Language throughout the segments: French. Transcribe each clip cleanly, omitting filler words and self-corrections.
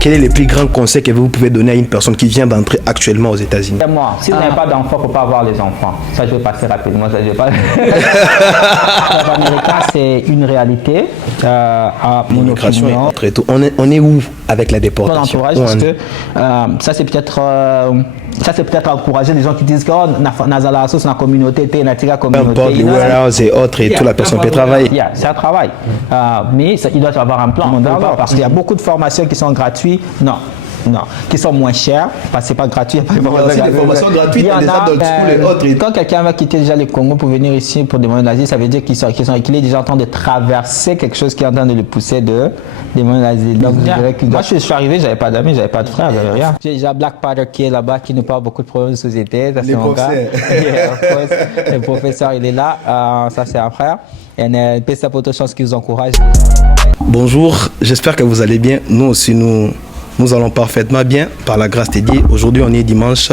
quel est le plus grand conseil que vous pouvez donner à une personne qui vient d'entrer actuellement aux États-Unis? Moi, si vous n'avez pas d'enfants, il ne faut pas avoir les enfants. Ça, je vais passer rapidement. Ça, je vais pas... Le rêve américain, c'est une réalité. À mon opinion. On est où avec la déportation? Mon entourage, parce que ça, c'est peut-être encourager les gens qui disent que Nazala Sauce, la communauté, la communauté. Peu importe, les warehouse et autres, et toute la personne peut travailler. C'est un travail. Mais il doit y avoir un plan. Parce qu'il y a beaucoup de formations qui sont gratuites. Non, qui sont moins chères, parce que ce n'est pas gratuit. Il y a aussi des formations gratuites, des adult school et autres. Quand quelqu'un va quitter déjà le Congo pour venir ici pour demander l'asile, ça veut dire qu'il est déjà en train de traverser quelque chose qui est en train de le pousser de demander l'asile. Donc, moi, je suis arrivé, je n'avais pas d'amis, je n'avais pas de frères, je n'avais rien. J'ai déjà Black Panther qui est là-bas, qui nous parle beaucoup de problèmes de société. Ça, les professeurs. Le professeur, il est là. Ça, c'est un frère. Et une petite photo chance qui vous encourage. Bonjour, j'espère que vous allez bien. Nous aussi, nous allons parfaitement bien, par la grâce de Dieu. Aujourd'hui, on est dimanche,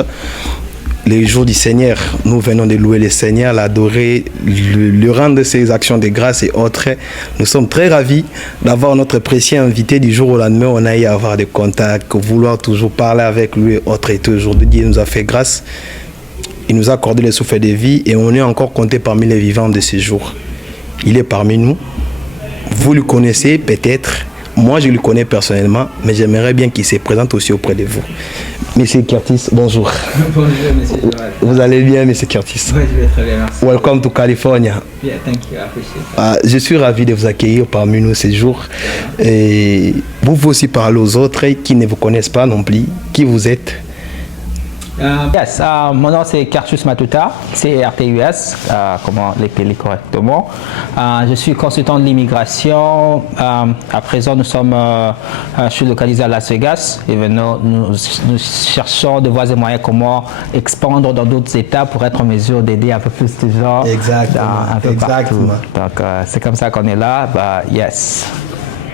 les jours du Seigneur. Nous venons de louer le Seigneur, l'adorer, le rendre ses actions de grâce et autres. Nous sommes très ravis d'avoir notre précieux invité du jour au lendemain. On a eu à avoir des contacts, vouloir toujours parler avec lui et autres. Et tout. Aujourd'hui, Dieu nous a fait grâce. Il nous a accordé le souffle de vie et on est encore compté parmi les vivants de ces jours. Il est parmi nous. Vous le connaissez peut-être. Moi, je le connais personnellement, mais j'aimerais bien qu'il se présente aussi auprès de vous. Monsieur Curtis, bonjour. Bonjour, monsieur Joël. Vous allez bien, monsieur Curtis? Oui, je vais très bien, merci. Welcome to California. Yeah, thank you, I appreciate it. Je suis ravi de vous accueillir parmi nous ces jours. Et vous pouvez aussi parler aux autres qui ne vous connaissent pas non plus. Qui vous êtes? Mon nom c'est Curtis Matuta, c'est RTUS, comment l'épeler correctement. Je suis consultant de l'immigration. À présent, je suis localisé à Las Vegas et nous cherchons de voir des moyens comment expandre dans d'autres États pour être en mesure d'aider un peu plus de gens. Exactement. Un peu partout. Donc, c'est comme ça qu'on est là. Yes.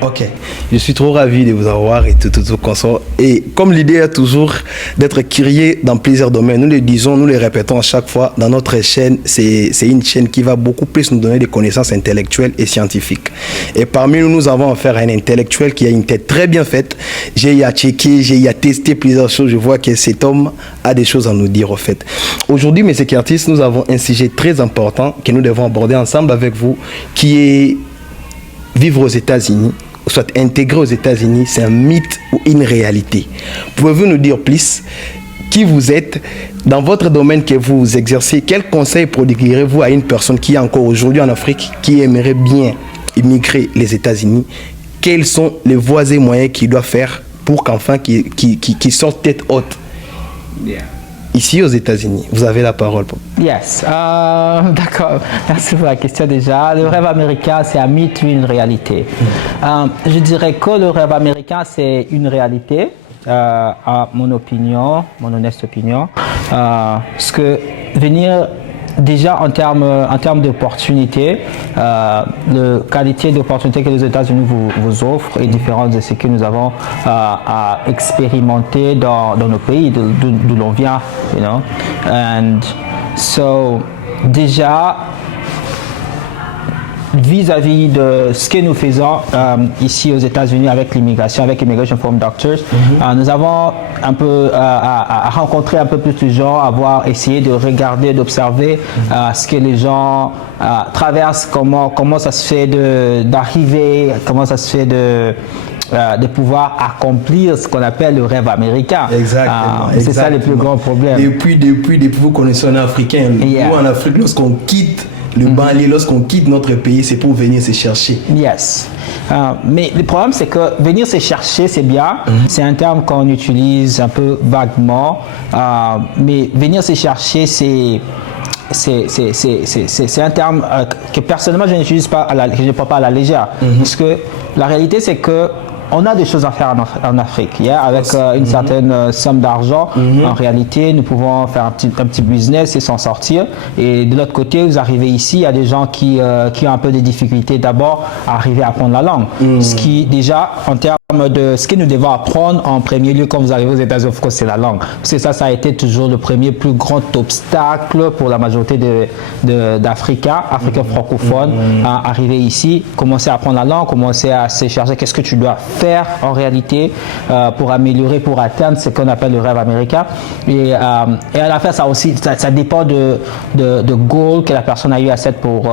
Ok, je suis trop ravi de vous avoir et tout consort. Et comme l'idée est toujours d'être curieux dans plusieurs domaines, nous le disons, nous le répétons à chaque fois, dans notre chaîne, c'est une chaîne qui va beaucoup plus nous donner des connaissances intellectuelles et scientifiques. Et parmi nous, nous avons affaire à un intellectuel qui a une tête très bien faite. J'ai eu à checker, j'ai eu à tester plusieurs choses. Je vois que cet homme a des choses à nous dire au fait. Aujourd'hui, M. Curtis, nous avons un sujet très important que nous devons aborder ensemble avec vous, qui est vivre aux États-Unis, soit intégrer aux États-Unis, c'est un mythe ou une réalité. Pouvez-vous nous dire plus qui vous êtes, dans votre domaine que vous exercez, quel conseil prodiguerez-vous à une personne qui est encore aujourd'hui en Afrique, qui aimerait bien immigrer les États-Unis? Quels sont les voies et moyens qu'il doit faire pour qu'enfin qu'il sorte tête haute? Ici aux États-Unis, vous avez la parole. Yes, d'accord. Merci pour la question déjà. Le rêve américain, c'est un mythe ou une réalité? Je dirais que le rêve américain, c'est une réalité, à mon opinion, mon honnête opinion. Parce que venir déjà en termes d'opportunités, la qualité d'opportunités que les États-Unis vous offrent est différente de ce que nous avons à expérimenter dans nos pays d'où l'on vient, you know. And so déjà vis-à-vis de ce que nous faisons ici aux États-Unis avec l'immigration, avec Immigration Forum Doctors, nous avons un peu à rencontrer un peu plus de gens, essayer de regarder, d'observer ce que les gens traversent, comment ça se fait d'arriver, comment ça se fait de pouvoir accomplir ce qu'on appelle le rêve américain. Exactement. C'est ça le plus grand problème. Depuis vous connaissez un Africain. Yeah. Nous en Afrique, lorsqu'on quitte le banlieue, lorsqu'on quitte notre pays, c'est pour venir se chercher. Yes. Mais le problème, c'est que venir se chercher, c'est bien. C'est un terme qu'on utilise un peu vaguement. Mais venir se chercher, c'est un terme que personnellement, je n'utilise pas, que je ne prends pas à la légère. Parce que la réalité, c'est que on a des choses à faire en Afrique, avec une certaine somme d'argent. En réalité, nous pouvons faire un petit business et s'en sortir. Et de l'autre côté, vous arrivez ici, il y a des gens qui ont un peu de difficultés d'abord à arriver à apprendre la langue. Ce qui, déjà, en termes de ce que nous devons apprendre en premier lieu quand vous arrivez aux États-Unis, c'est la langue. Parce que ça a été toujours le premier plus grand obstacle pour la majorité d'Africains francophones à arriver ici, commencer à apprendre la langue, commencer à se chercher qu'est-ce que tu dois faire en réalité pour améliorer, pour atteindre ce qu'on appelle le rêve américain. Et à la fin, ça aussi, ça dépend de goal que la personne a eu à cette pour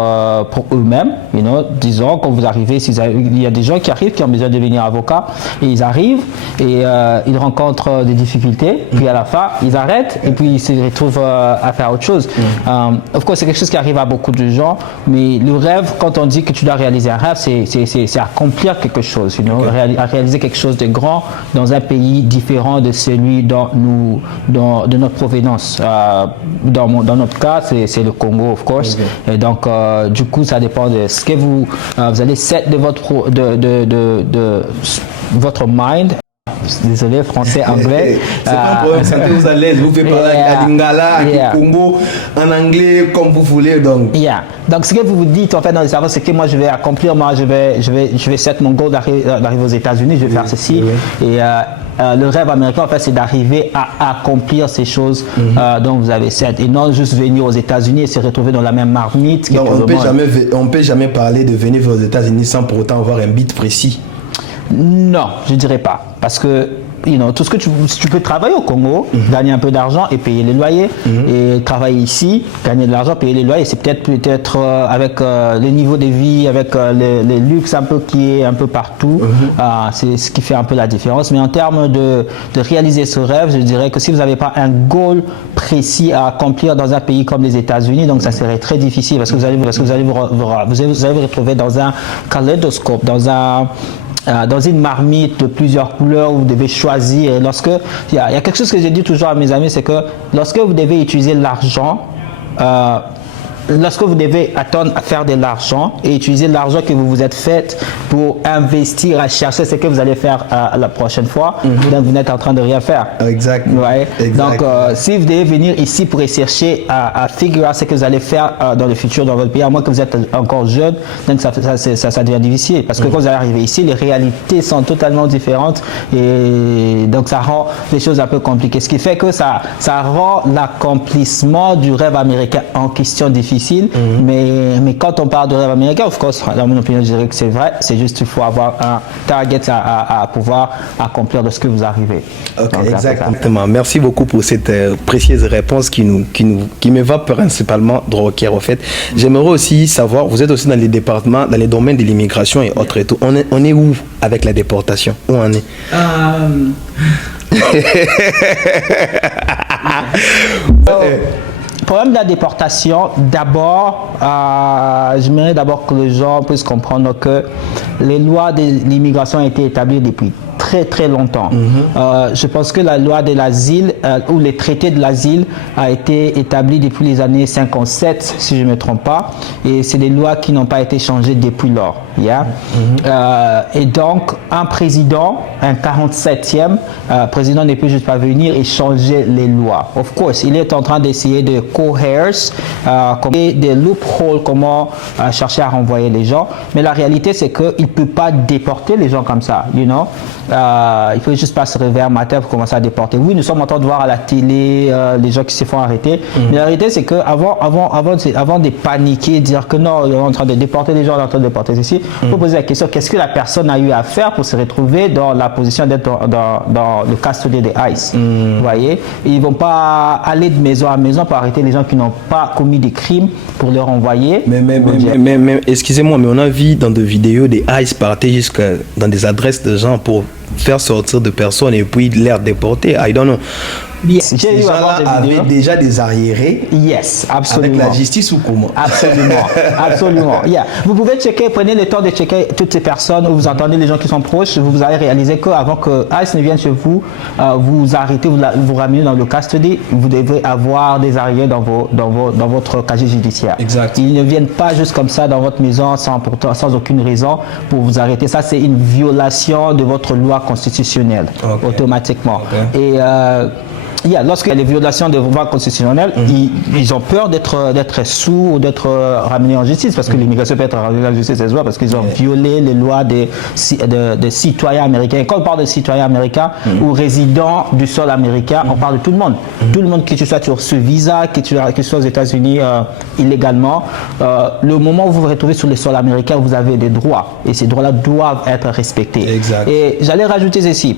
eux-mêmes. You know, disons, quand vous arrivez, il y a des gens qui arrivent qui ont besoin de devenir avocat et ils arrivent et ils rencontrent des difficultés, puis à la fin, ils arrêtent et puis ils se retrouvent à faire autre chose. Of course, c'est quelque chose qui arrive à beaucoup de gens, mais le rêve, quand on dit que tu dois réaliser un rêve, c'est accomplir quelque chose, you know, réaliser quelque chose de grand dans un pays différent de celui de notre provenance. Dans notre cas, c'est le Congo, of course. Et donc, du coup, ça dépend de ce que vous allez set de votre mind. Désolé, français, anglais. C'est pas un problème, sentez-vous à l'aise. Vous pouvez parler à Lingala, à Congo, en anglais, comme vous voulez. Donc, donc ce que vous vous dites en fait dans le cerveau, c'est que moi je vais accomplir, je vais set mon goal d'arriver aux États-Unis, je vais faire ceci. Et le rêve américain, en fait, c'est d'arriver à accomplir ces choses dont vous avez set. Et non juste venir aux États-Unis et se retrouver dans la même marmite. Donc, on peut jamais parler de venir aux États-Unis sans pour autant avoir un but précis. Non, je dirais pas. Parce que tout ce que tu peux travailler au Congo, gagner un peu d'argent et payer les loyers, et travailler ici, gagner de l'argent, payer les loyers, c'est peut-être avec le niveau de vie, avec les luxes un peu qui est un peu partout, c'est ce qui fait un peu la différence. Mais en termes de réaliser ce rêve, je dirais que si vous n'avez pas un goal précis à accomplir dans un pays comme les États-Unis, donc ça serait très difficile parce que vous allez vous retrouver dans un kaléidoscope, dans une marmite de plusieurs couleurs où vous devez choisir. Et il y a quelque chose que je dis toujours à mes amis, c'est que lorsque vous devez utiliser l'argent, lorsque vous devez attendre à faire de l'argent et utiliser l'argent que vous vous êtes fait pour investir à chercher ce que vous allez faire la prochaine fois, donc vous n'êtes en train de rien faire. Exact. Ouais. Donc, si vous devez venir ici pour chercher à figurer out ce que vous allez faire dans le futur dans votre pays, à moins que vous êtes encore jeune, donc ça devient difficile. Parce que quand vous allez arriver ici, les réalités sont totalement différentes et donc ça rend les choses un peu compliquées. Ce qui fait que ça rend l'accomplissement du rêve américain en question difficile. Mais quand on parle de rêve américain, of course, dans mon opinion, je dirais que c'est vrai. C'est juste qu'il faut avoir un target à pouvoir accomplir de ce que vous arrivez. Ok, donc, exactement. Merci beaucoup pour cette précise réponse qui me va principalement droit au cœur. En fait, j'aimerais aussi savoir, vous êtes aussi dans les départements, dans les domaines de l'immigration et autres et tout. On est où avec la déportation? Où on est? Le problème de la déportation, d'abord, j'aimerais d'abord que les gens puissent comprendre que les lois de l'immigration ont été établies depuis très très longtemps. Je pense que la loi de l'asile ou les traités de l'asile a été établi depuis les années 57, si je ne me trompe pas, et c'est des lois qui n'ont pas été changées depuis lors. Et donc, un président, un 47e président ne peut juste pas venir et changer les lois. Of course, il est en train d'essayer de coerce, des loopholes, comment chercher à renvoyer les gens, mais la réalité c'est qu'il ne peut pas déporter les gens comme ça, il ne peut juste pas se réveiller un matin pour commencer à déporter. Oui, nous sommes en train de voir à la télé les gens qui se font arrêter, mais la réalité c'est qu'avant de paniquer, dire que non, on est en train de déporter les gens, on est en train de déporter ceci, il faut poser la question, qu'est-ce que la personne a eu à faire pour se retrouver dans la position d'être dans le custody des ICE. Vous voyez, ils ne vont pas aller de maison à maison pour arrêter les gens qui n'ont pas commis des crimes pour les renvoyer. Mais excusez-moi, mais on a vu dans des vidéos des ICE partir jusque dans des adresses de gens pour faire sortir de personnes et puis les déporter. I don't know. Yes. Ces gens-là avaient déjà des arriérés. Yes, absolument. Avec la justice ou comment? Absolument, absolument. Yeah. Vous pouvez checker, prenez le temps de checker toutes ces personnes où vous entendez les gens qui sont proches. Vous allez réaliser qu'avant que ICE ne vienne chez vous, vous arrêtez, vous ramenez dans le custody, vous devez avoir des arriérés dans votre casier judiciaire. Exact. Ils ne viennent pas juste comme ça dans votre maison sans aucune raison pour vous arrêter. Ça, c'est une violation de votre loi constitutionnelle, automatiquement. Et lorsqu'il y a des violations de voies constitutionnelles, ils ont peur d'être sous ou d'être ramenés en justice, parce que l'immigration peut être ramenée en justice, parce qu'ils ont violé les lois des citoyens américains. Et quand on parle de citoyens américains ou résidents du sol américain, on parle de tout le monde. Tout le monde, que tu sois sur ce visa, que tu sois aux États-Unis illégalement, le moment où vous vous retrouvez sur le sol américain, vous avez des droits. Et ces droits-là doivent être respectés. Exact. Et j'allais rajouter ceci.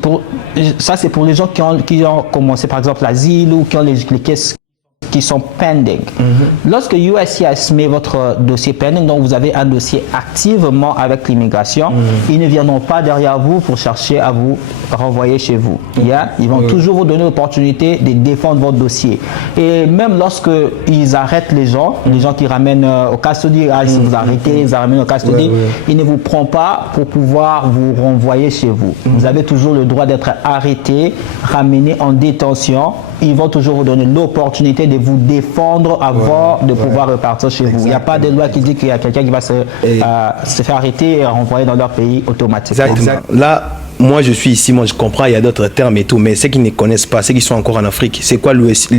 Ça, c'est pour les gens qui ont commencé, par exemple, l'asile ou qui ont les caisses qui sont pending. Lorsque USCIS met votre dossier pending, donc vous avez un dossier activement avec l'immigration, ils ne viendront pas derrière vous pour chercher à vous renvoyer chez vous. Ils vont toujours vous donner l'opportunité de défendre votre dossier. Et même lorsque ils arrêtent les gens qui ramènent au custody, si vous arrêtez, ils ramènent au custody, ils ne vous prennent pas pour pouvoir vous renvoyer chez vous. Vous avez toujours le droit d'être arrêté, ramené en détention. Ils vont toujours vous donner l'opportunité de vous défendre avant de pouvoir repartir chez vous. Il n'y a pas de loi qui dit qu'il y a quelqu'un qui va se faire arrêter et renvoyer dans leur pays automatiquement. Exact. Là, moi je suis ici, moi je comprends, il y a d'autres termes et tout, mais ceux qui ne connaissent pas, ceux qui sont encore en Afrique, c'est quoi l'USCIS?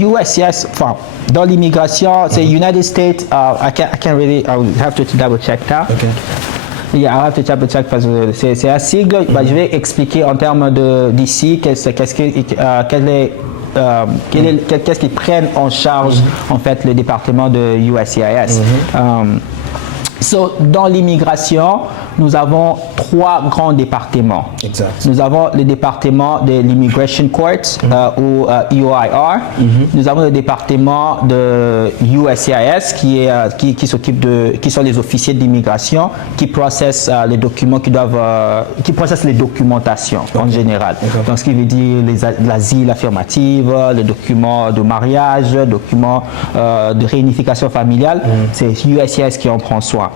USCIS, enfin, dans l'immigration, c'est United States, I can't really, I will have to double check that. Okay. Yeah, I have to double check parce que c'est un sigle. Je vais expliquer en termes d'ici qu'est-ce qu'ils prennent en charge en fait le département de USCIS. Dans l'immigration, nous avons 3 grands départements. Exact. Nous avons le département de l'Immigration Court ou EOIR. Nous avons le département de USCIS qui sont les officiers d'immigration qui processent les documents qui processent les documentations en général. Donc ce qui veut dire l'asile affirmative, les documents de mariage, documents de réunification familiale, c'est USCIS qui en prend soin.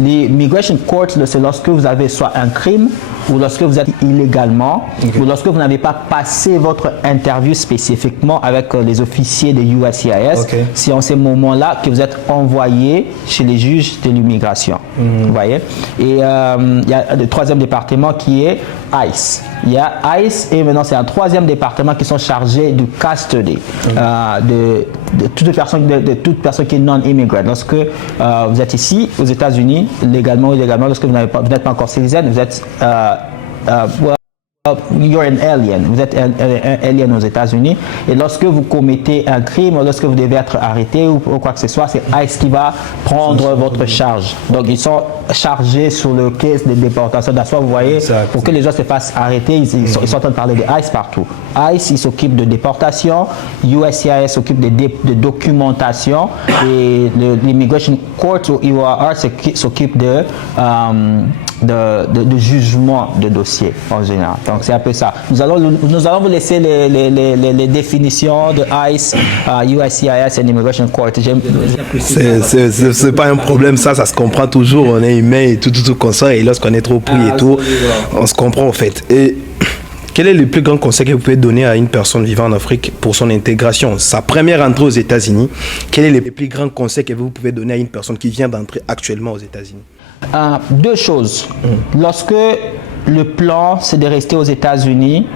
L'immigration court, c'est lorsque vous avez soit un crime ou lorsque vous êtes illégalement ou lorsque vous n'avez pas passé votre interview spécifiquement avec les officiers de USCIS. C'est en ces moments-là que vous êtes envoyé chez les juges de l'immigration. Vous voyez? Et il y a le 3e département qui est ICE. Il y a ICE et maintenant c'est un 3e département qui sont chargés du custody de toute personne qui est non-immigrant. Lorsque vous êtes ici aux États-Unis, légalement ou illégalement, lorsque vous n'êtes pas encore citoyen, vous êtes you're an alien. Vous êtes un alien aux États-Unis et lorsque vous commettez un crime, lorsque vous devez être arrêté ou quoi que ce soit, c'est ICE qui va prendre votre charge. Donc ils sont chargés sur le case de déportation. D'asseoir, vous voyez, pour que les gens se fassent arrêter, ils sont en train de parler de ICE partout. ICE, il s'occupe de déportation, USCIS s'occupe de documentation et l'Immigration Court ou EOIR s'occupe de jugement de dossiers en général. Donc c'est un peu ça. Nous allons vous laisser les définitions de ICE, USCIS et Immigration Court. C'est pas un problème, ça se comprend toujours. On est humain et tout comme ça. Et lorsqu'on est trop pris et tout, on se comprend en fait. Et quel est le plus grand conseil que vous pouvez donner à une personne vivant en Afrique pour son intégration, sa première entrée aux États-Unis? Quel est le plus grand conseil que vous pouvez donner à une personne qui vient d'entrer actuellement aux États-Unis? 2 choses. Lorsque le plan, c'est de rester aux États-Unis,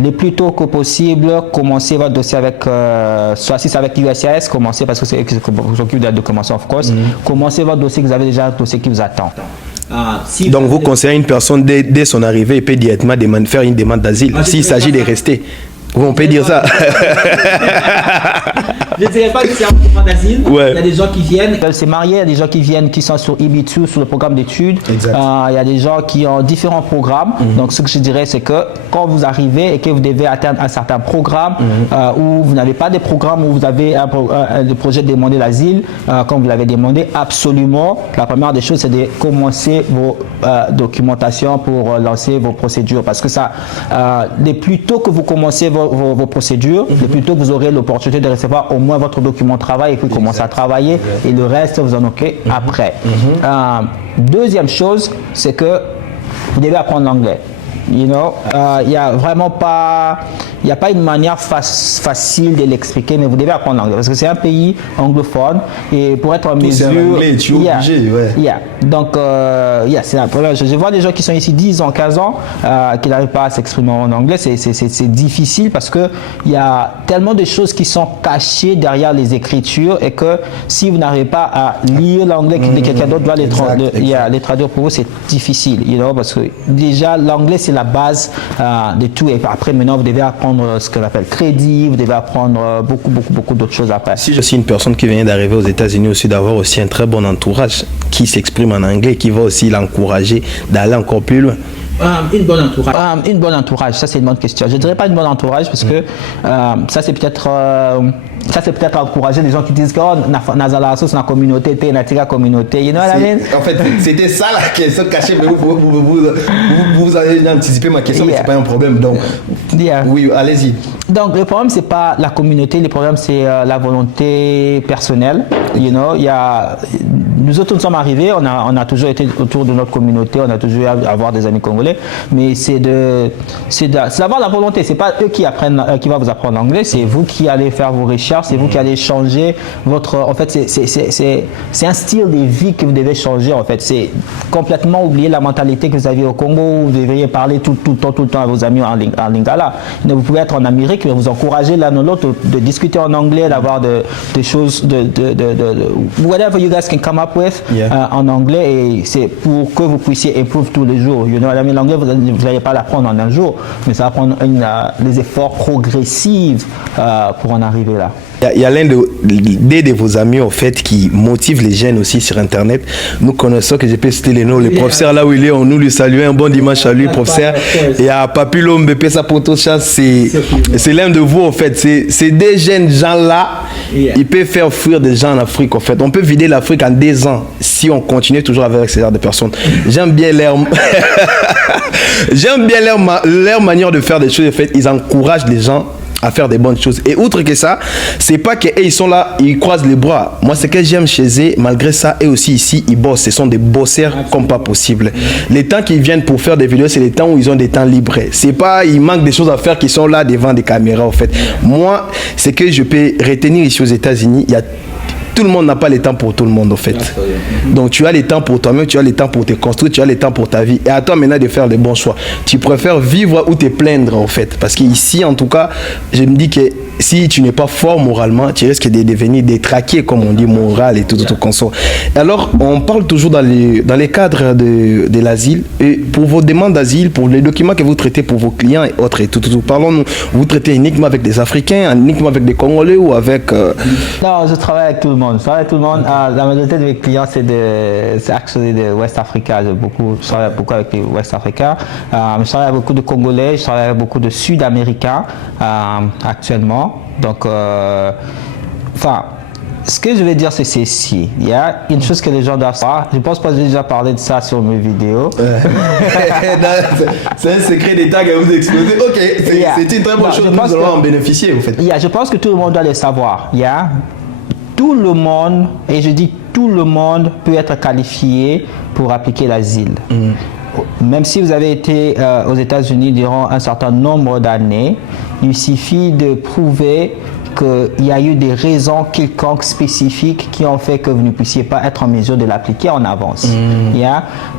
le plus tôt que possible, commencez votre dossier avec, soit si c'est avec USCIS, commencez parce que c'est eux qui s'occupent de la documentation, of course. Commencez votre dossier, vous avez déjà un dossier qui vous attend. Donc vous conseillez à une personne dès son arrivée, il peut directement faire une demande d'asile, s'il s'agit de rester. On peut dire ça. Je ne dirais pas que c'est un programme d'asile. Il y a des gens qui viennent, se marier, il y a des gens qui viennent qui sont sur EB2, sur le programme d'études. Il y a des gens qui ont différents programmes. Donc ce que je dirais, c'est que quand vous arrivez et que vous devez atteindre un certain programme ou vous n'avez pas de programme où vous avez le projet de demander l'asile, quand vous l'avez demandé, absolument, la première des choses, c'est de commencer vos documentations pour lancer vos procédures. Parce que ça, le plus tôt que vous commencez vos procédures, le plus tôt que vous aurez l'opportunité de recevoir au moins votre document de travail et puis commencer à travailler et le reste vous en occupez après. Deuxième chose, c'est que vous devez apprendre l'anglais. Il n'y a vraiment pas il n'y a pas une manière facile de l'expliquer, mais vous devez apprendre l'anglais parce que c'est un pays anglophone et pour être en mesure. C'est en anglais, tu es obligé, ouais. Donc, c'est la première chose. Je vois des gens qui sont ici 10 ans, 15 ans, qui n'arrivent pas à s'exprimer en anglais. C'est difficile parce qu'il y a tellement de choses qui sont cachées derrière les écritures et que si vous n'arrivez pas à lire l'anglais, quelqu'un d'autre doit les traduire pour vous, c'est difficile, parce que déjà l'anglais c'est la base de tout et après maintenant vous devez apprendre ce qu'on appelle crédit, vous devez apprendre beaucoup d'autres choses après. Si je suis une personne qui vient d'arriver aux États-Unis aussi, d'avoir aussi un très bon entourage qui s'exprime en anglais, qui va aussi l'encourager d'aller encore plus loin. Une bonne entourage, ça c'est une bonne question. Je ne dirais pas une bonne entourage parce que ça c'est peut-être encourager les gens qui disent que Nazala c'est une communauté, t'es une communauté, you know what I mean? En fait, c'était ça la question cachée, mais vous avez anticipé ma question, mais c'est pas un problème. Donc, oui, allez-y. Donc le problème c'est pas la communauté, le problème c'est la volonté personnelle. Nous autres nous sommes arrivés, on a toujours été autour de notre communauté, on a toujours eu à avoir des amis congolais, mais c'est d'avoir la volonté. C'est pas eux qui vont vous apprendre l'anglais, c'est vous qui allez faire vos recherches, c'est vous qui allez changer votre. En fait, c'est un style de vie que vous devez changer. En fait, c'est complètement oublier la mentalité que vous aviez au Congo où vous devriez parler tout le temps à vos amis en lingala. Vous pouvez être en Amérique, mais vous encouragez l'un ou l'autre de discuter en anglais, d'avoir des choses whatever you guys can come up with en anglais, et c'est pour que vous puissiez improve tous les jours. L'anglais vous n'allez pas l'apprendre en un jour, mais ça va prendre des efforts progressifs pour en arriver là. Il y a l'un de vos amis en fait qui motive les jeunes aussi sur internet. Nous connaissons, que je peux citer les noms, le professeur là où il est, on nous lui salue, un bon dimanche à lui, professeur. Et à Papilo Mbépé Sapoto Chasse, c'est l'un de vous en fait. C'est des jeunes gens là, ils peuvent faire fuir des gens en Afrique en fait. On peut vider l'Afrique en 2 ans si on continue toujours avec ce genre de personnes. J'aime bien leur manière de faire des choses en fait. Ils encouragent les gens à faire des bonnes choses. Et outre que ça, c'est pas qu'ils sont là, ils croisent les bras. Moi, ce que j'aime chez eux, malgré ça, eux aussi ici, ils bossent. Ce sont des bosseurs comme pas possible. Les temps qu'ils viennent pour faire des vidéos, c'est les temps où ils ont des temps libres. C'est pas, il manque des choses à faire qui sont là devant des caméras, en fait. Moi, ce que je peux retenir ici aux États-Unis, il y a tout le monde n'a pas le temps pour tout le monde en fait. Donc tu as le temps pour toi-même, tu as le temps pour te construire, tu as le temps pour ta vie. Et à toi maintenant de faire les bons choix. Tu préfères vivre ou te plaindre en fait. Parce qu'ici en tout cas, je me dis que si tu n'es pas fort moralement, tu risques de devenir détraqué comme on dit, moral et tout consort. Alors on parle toujours dans les cadres de l'asile. Et pour vos demandes d'asile, pour les documents que vous traitez pour vos clients et autres et tout. Parlons-nous, vous traitez uniquement avec des Africains, uniquement avec des Congolais ou avec... Non, je travaille avec tout le monde. Je travaille avec tout le monde. La majorité de mes clients, c'est actually de West Africa. Je travaille beaucoup avec les West Africains. Je travaille avec beaucoup de Congolais, je travaille avec beaucoup de Sud-Américains actuellement. Donc, ce que je vais dire, c'est ceci. Il y a une chose que les gens doivent savoir. Je pense pas que j'ai déjà parlé de ça sur mes vidéos. C'est un secret d'État que vous exposez. Ok, c'est une très bonne chose. Nous allons en bénéficier, en fait. Je pense que tout le monde doit le savoir. Tout le monde, et je dis tout le monde, peut être qualifié pour appliquer l'asile. Même si vous avez été aux États-Unis durant un certain nombre d'années, il suffit de prouver qu'il y a eu des raisons quelconques spécifiques qui ont fait que vous ne puissiez pas être en mesure de l'appliquer en avance.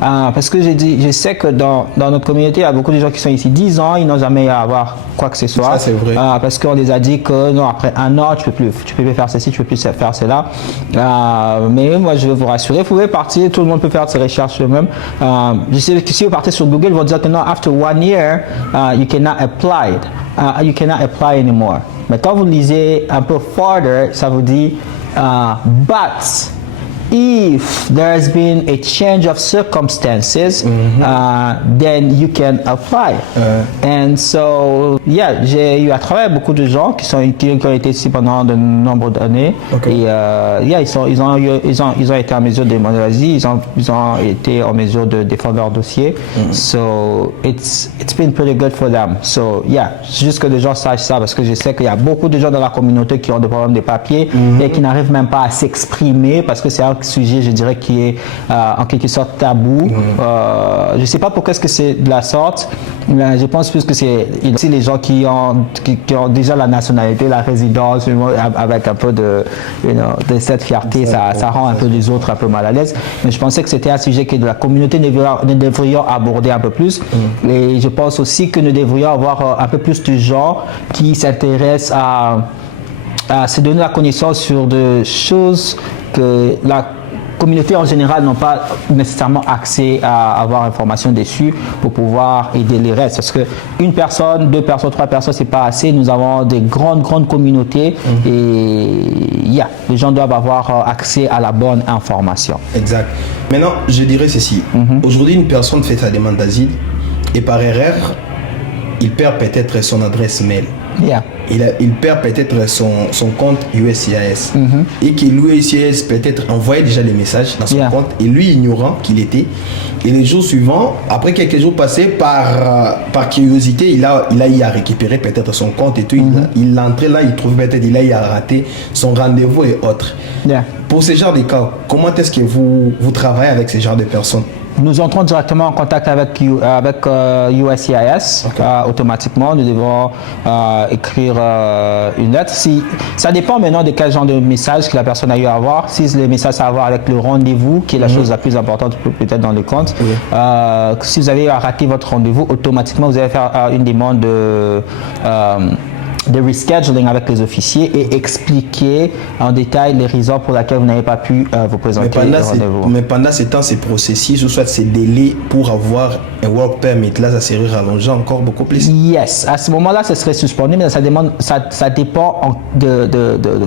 Parce que je sais que dans notre communauté, il y a beaucoup de gens qui sont ici 10 ans, ils n'ont jamais eu à avoir quoi que ce soit. Ça, c'est vrai. Parce qu'on les a dit que non, après 1 an, tu peux plus faire ceci, tu peux plus faire cela. Mais moi, je veux vous rassurer, vous pouvez partir, tout le monde peut faire ses recherches eux-mêmes. Je sais que si vous partez sur Google, ils vont dire que non, after 1 year, you cannot apply. You cannot apply anymore. Mais quand vous lisez un peu farther, ça vous dit but if there has been a change of circumstances, then you can apply. And so, j'ai eu à travailler avec beaucoup de gens qui ont été ici pendant de nombreuses années. Et ils ont été en mesure de demander l'asile, ils ont été en mesure de défendre leur dossier. So it's been pretty good for them. So juste que les gens sachent ça, parce que je sais qu'il y a beaucoup de gens dans la communauté qui ont des problèmes de papier et qui n'arrivent même pas à s'exprimer parce que c'est un un sujet, je dirais, qui est en quelque sorte tabou. Je ne sais pas pourquoi est-ce que c'est de la sorte, mais je pense plus que c'est les gens qui ont déjà la nationalité, la résidence, avec un peu de cette fierté, ça rend un peu les autres un peu mal à l'aise. Mais je pensais que c'était un sujet que la communauté nous devrions aborder un peu plus. Et je pense aussi que nous devrions avoir un peu plus de gens qui s'intéressent à se donner la connaissance sur des choses que la communauté en général n'ont pas nécessairement accès à avoir information dessus pour pouvoir aider les restes. Parce que une personne, 2 personnes, 3 personnes, c'est pas assez. Nous avons des grandes communautés et les gens doivent avoir accès à la bonne information. Exact. Maintenant, je dirais ceci. Aujourd'hui, une personne fait sa demande d'asile et par erreur, il perd peut-être son adresse mail. Il perd peut-être son compte USCIS et que l'USCIS peut-être envoyait déjà les messages dans son compte et lui ignorant qu'il était. Et les jours suivants, après quelques jours passés, par curiosité, il a eu à récupérer peut-être son compte et tout. Il entrait là, il trouvait peut-être il a eu à rater son rendez-vous et autres. Pour ce genre de cas, comment est-ce que vous travaillez avec ce genre de personnes? Nous entrons directement en contact avec USCIS automatiquement. Nous devons écrire une lettre. Ça dépend maintenant de quel genre de message que la personne a eu à avoir. Si les messages à avoir avec le rendez-vous, qui est la chose la plus importante peut-être dans les comptes, si vous avez raté votre rendez-vous, automatiquement vous allez faire une demande de rescheduling avec les officiers et expliquer en détail les raisons pour lesquelles vous n'avez pas pu vous présenter au rendez-vous. Mais pendant ces temps, ces processus, ou soit ces délais pour avoir un work permit, là, ça serait rallongé encore beaucoup plus? Yes. À ce moment-là, ce serait suspendu, mais ça dépend de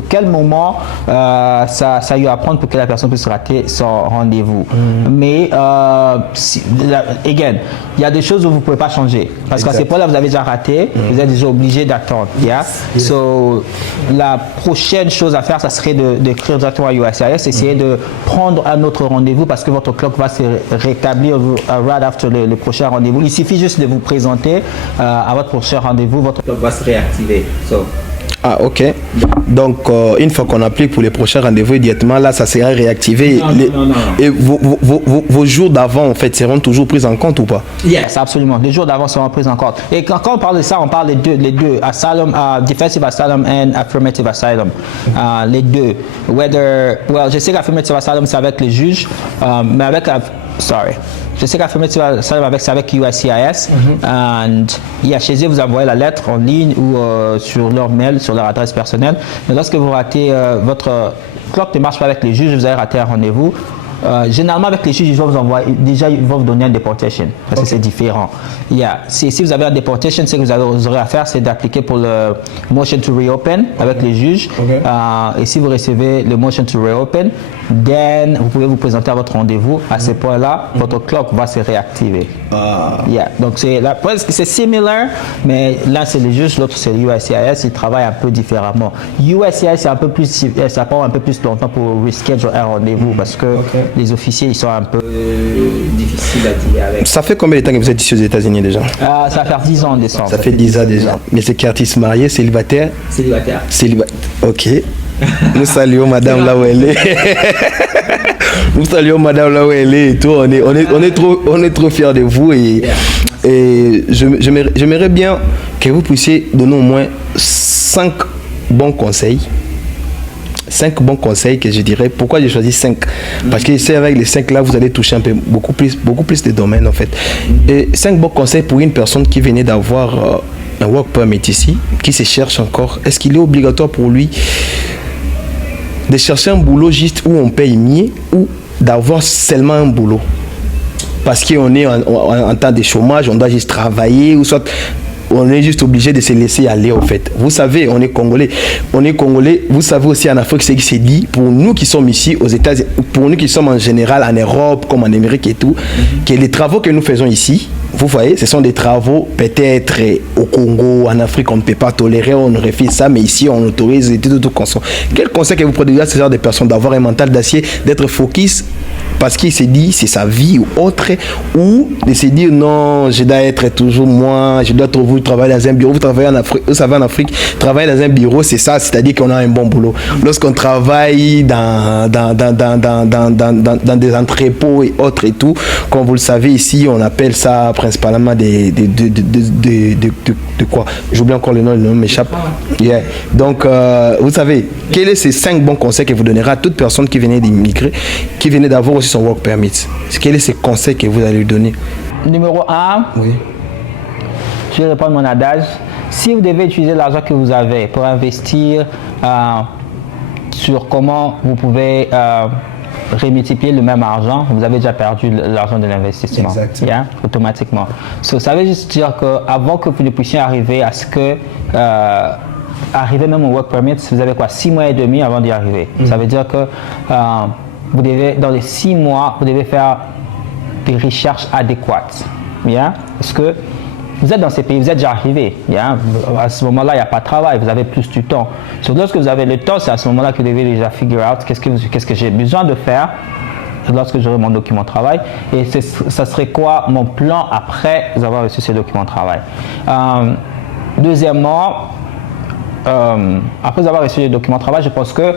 quel moment ça a eu à prendre pour que la personne puisse rater son rendez-vous. Mais, again, il y a des choses où vous ne pouvez pas changer. Parce qu'à ce point-là, vous avez déjà raté, vous êtes déjà obligé d'attendre. So, la prochaine chose à faire, ça serait d'écrire directement à USCIS, essayer de prendre un autre rendez-vous parce que votre clock va se rétablir right after le prochain rendez-vous. Il suffit juste de vous présenter à votre prochain rendez-vous, votre clock va se réactiver. Ah, ok. Donc, une fois qu'on applique pour les prochains rendez-vous immédiatement, là, ça sera réactivé. Non. Et vos jours d'avant, en fait, seront toujours pris en compte ou pas? Yes, absolument. Les jours d'avant seront pris en compte. Et quand on parle de ça, on parle les deux asylum, defensive asylum and affirmative asylum. Les deux. Je sais qu'affirmative asylum, c'est avec les juges, mais je sais qu'affirmative asylum, c'est avec USCIS. Chez eux, vous envoyez la lettre en ligne ou sur leur mail, sur leur adresse personnelle. Mais lorsque vous ratez votre clock ne marche pas avec les juges, vous avez raté un rendez-vous. Généralement avec les juges, ils vont vous donner un deportation parce que c'est différent. Si vous avez un deportation, ce que vous aurez à faire, c'est d'appliquer pour le motion to reopen avec les juges. Et si vous recevez le motion to reopen, then vous pouvez vous présenter à votre rendez-vous. À ce point-là, votre clock va se réactiver. Donc c'est similaire, mais là c'est les juges, l'autre c'est l'USCIS. Ils travaillent un peu différemment. USCIS c'est un peu plus, ça prend un peu plus longtemps pour reschedule un rendez-vous parce que les officiers, ils sont un peu difficiles à dire avec. Ça fait combien de temps que vous êtes ici aux États-Unis déjà? Ça fait 10 ans en décembre. Ça fait 10 ans déjà. Mais c'est qu'artiste marié, célibataire? Célibataire. Ok. Nous saluons madame là où elle est. Nous saluons madame là où elle est et tout. On est trop fiers de vous et j'aimerais bien que vous puissiez donner au moins 5 bons conseils. 5 bons conseils que je dirais. Pourquoi j'ai choisi 5? Parce que c'est avec les 5 là, vous allez toucher beaucoup plus de domaines en fait. Et 5 bons conseils pour une personne qui venait d'avoir un work permit ici, qui se cherche encore. Est-ce qu'il est obligatoire pour lui de chercher un boulot juste où on paye mieux ou d'avoir seulement un boulot? Parce qu'on est en temps de chômage, on doit juste travailler ou soit on est juste obligé de se laisser aller en fait. Vous savez, on est Congolais. Vous savez aussi en Afrique, ce qui s'est dit, pour nous qui sommes ici aux États-Unis, pour nous qui sommes en général en Europe, comme en Amérique et tout, que les travaux que nous faisons ici, vous voyez, ce sont des travaux peut-être au Congo, en Afrique, on ne peut pas tolérer, on refuse ça, mais ici on autorise et tout. Quel conseil que vous prenez à ce genre de personnes d'avoir un mental d'acier, d'être focus parce qu'il s'est dit c'est sa vie ou autre, ou de se dire non, je dois être toujours moi, je dois trouver travailler dans un bureau. Vous travaillez en Afrique, vous savez en Afrique, travailler dans un bureau, c'est ça, c'est-à-dire qu'on a un bon boulot. Lorsqu'on travaille dans des entrepôts et autres et tout, comme vous le savez ici, on appelle ça principalement de quoi? J'oublie encore le nom m'échappe. Yeah. Donc, vous savez, quels sont ces 5 bons conseils que vous donnerez à toute personne qui venait d'immigrer, qui venait d'avoir aussi son work permit? Quels sont ces conseils que vous allez lui donner? Numéro 1, oui. Je vais répondre mon adage. Si vous devez utiliser l'argent que vous avez pour investir sur comment vous pouvez rémultiplier le même argent, vous avez déjà perdu l'argent de l'investissement. Yeah? Automatiquement. So, ça veut juste dire qu'avant que vous ne puissiez arriver à ce que arriver même au work permit, vous avez quoi, 6 mois et demi avant d'y arriver. Ça veut dire que vous devez, dans les 6 mois, vous devez faire des recherches adéquates. Yeah? Parce que vous êtes dans ces pays, vous êtes déjà arrivé. Yeah? À ce moment-là, il n'y a pas de travail, vous avez plus du temps. Donc, lorsque vous avez le temps, c'est à ce moment-là que vous devez déjà figure out qu'est-ce que j'ai besoin de faire lorsque j'aurai mon document de travail et ça serait quoi mon plan après avoir reçu ce document de travail. Deuxièmement, après avoir reçu le document de travail, je pense que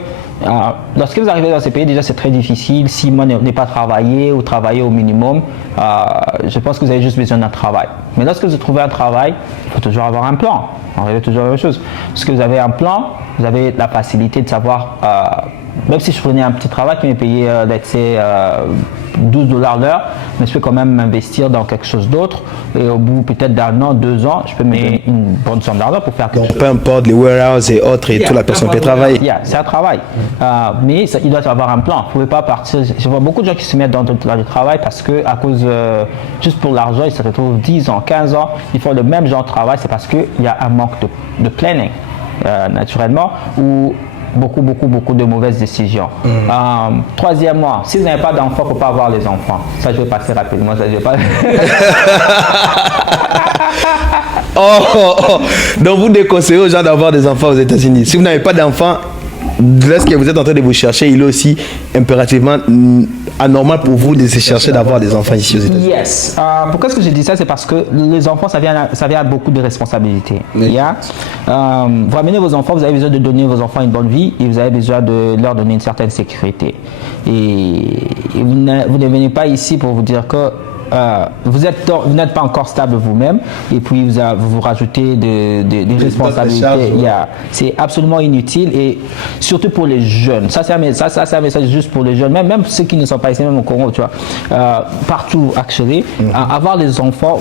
lorsque vous arrivez dans ces pays, déjà c'est très difficile. Si moi n'est pas travaillé ou travailler au minimum, je pense que vous avez juste besoin d'un travail. Mais lorsque vous trouvez un travail, il faut toujours avoir un plan. On revient toujours à la même chose. Parce que vous avez un plan, vous avez la facilité de savoir, même si je prenais un petit travail qui m'est payé, let's say, $12 l'heure, mais je peux quand même m'investir dans quelque chose d'autre. Et au bout peut-être d'un an, 2 ans, je peux me donner une bonne somme d'argent pour faire quelque chose. Peu importe les warehouses et autres, et toute la personne peut travailler. C'est un travail. Mais il doit avoir un plan. Vous ne pouvez pas partir. Je vois beaucoup de gens qui se mettent dans le travail parce que, à cause, juste pour l'argent, ils se retrouvent 10 ans, 15 ans, ils font le même genre de travail. C'est parce qu'il y a un manque de planning, naturellement, ou beaucoup de mauvaises décisions. Troisièmement, si vous n'avez pas d'enfants, il ne faut pas avoir les enfants. Ça, je vais passer rapidement. Ça, je vais pas... Donc, vous déconseillez aux gens d'avoir des enfants aux États-Unis. Si vous n'avez pas d'enfants, lorsque vous êtes en train de vous chercher, il est aussi impérativement anormal pour vous de se chercher d'avoir des enfants ici aux États-Unis. Yes. Pourquoi est-ce que je dis ça? C'est parce que les enfants, ça vient à beaucoup de responsabilités. Oui. Yeah? Vous ramenez vos enfants, vous avez besoin de donner vos enfants une bonne vie et vous avez besoin de leur donner une certaine sécurité. Et vous ne venez pas ici pour vous dire que vous n'êtes pas encore stable vous-même et puis vous rajoutez des responsabilités. C'est absolument inutile et surtout pour les jeunes. Ça c'est un message juste pour les jeunes, même ceux qui ne sont pas ici, même au Congo, tu vois, partout actually. Avoir les enfants,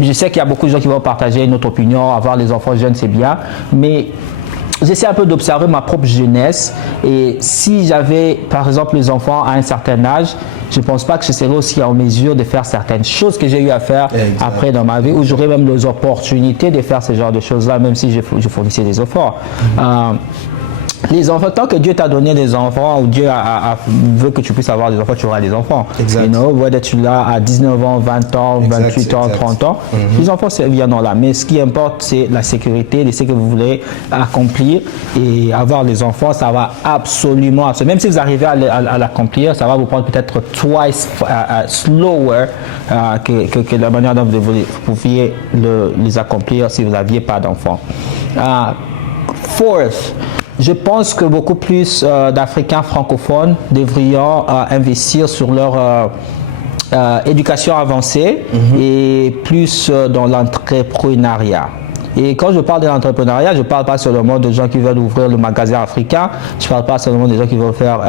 je sais qu'il y a beaucoup de gens qui vont partager notre opinion, avoir les enfants jeunes c'est bien, mais j'essaie un peu d'observer ma propre jeunesse et si j'avais par exemple les enfants à un certain âge, je ne pense pas que je serais aussi en mesure de faire certaines choses que j'ai eu à faire après dans ma vie, où j'aurais même les opportunités de faire ce genre de choses-là, même si je fournissais des efforts. Les enfants, tant que Dieu t'a donné des enfants, ou Dieu veut que tu puisses avoir des enfants, tu auras des enfants. Exact. You know, whether tu l'as à 19 ans, 20 ans, 28 ans, 30 ans, les enfants viendront là. Mais ce qui importe, c'est la sécurité, de ce que vous voulez accomplir. Et avoir des enfants, ça va absolument, même si vous arrivez à l'accomplir, ça va vous prendre peut-être twice slower que la manière dont vous pouviez les accomplir si vous n'aviez pas d'enfants. Fourth, je pense que beaucoup plus d'Africains francophones devraient investir sur leur éducation avancée et plus dans l'entrepreneuriat. Et quand je parle de l'entrepreneuriat, je ne parle pas seulement de gens qui veulent ouvrir le magasin africain, je ne parle pas seulement des gens qui veulent faire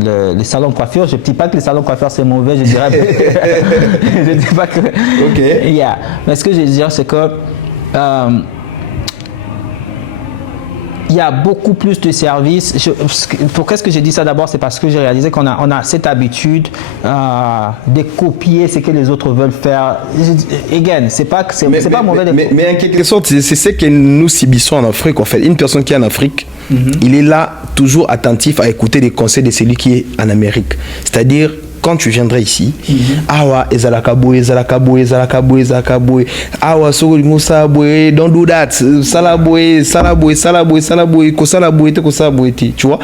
les salons de coiffure. Je ne dis pas que les salons de coiffure c'est mauvais, je dirais. Je ne dis pas que. Ok. Yeah. Mais ce que je veux dire, c'est que. Il y a beaucoup plus de services. Pourquoi est-ce que j'ai dit ça d'abord? C'est parce que j'ai réalisé qu'on a cette habitude de copier ce que les autres veulent faire. Again, c'est pas mauvais. Mais en quelque sorte, c'est ce que nous subissons en Afrique. En fait, une personne qui est en Afrique, il est là toujours attentif à écouter les conseils de celui qui est en Amérique. C'est-à-dire, quand tu viendrais ici, awa ezalaka boye, ezalaka boye, ezalaka boye, ezalaka boye, awa soko musa boye, don't do that, sala boye, sala boye, sala boye, sala boye, ko sala boye, te ko sala boye, tu vois.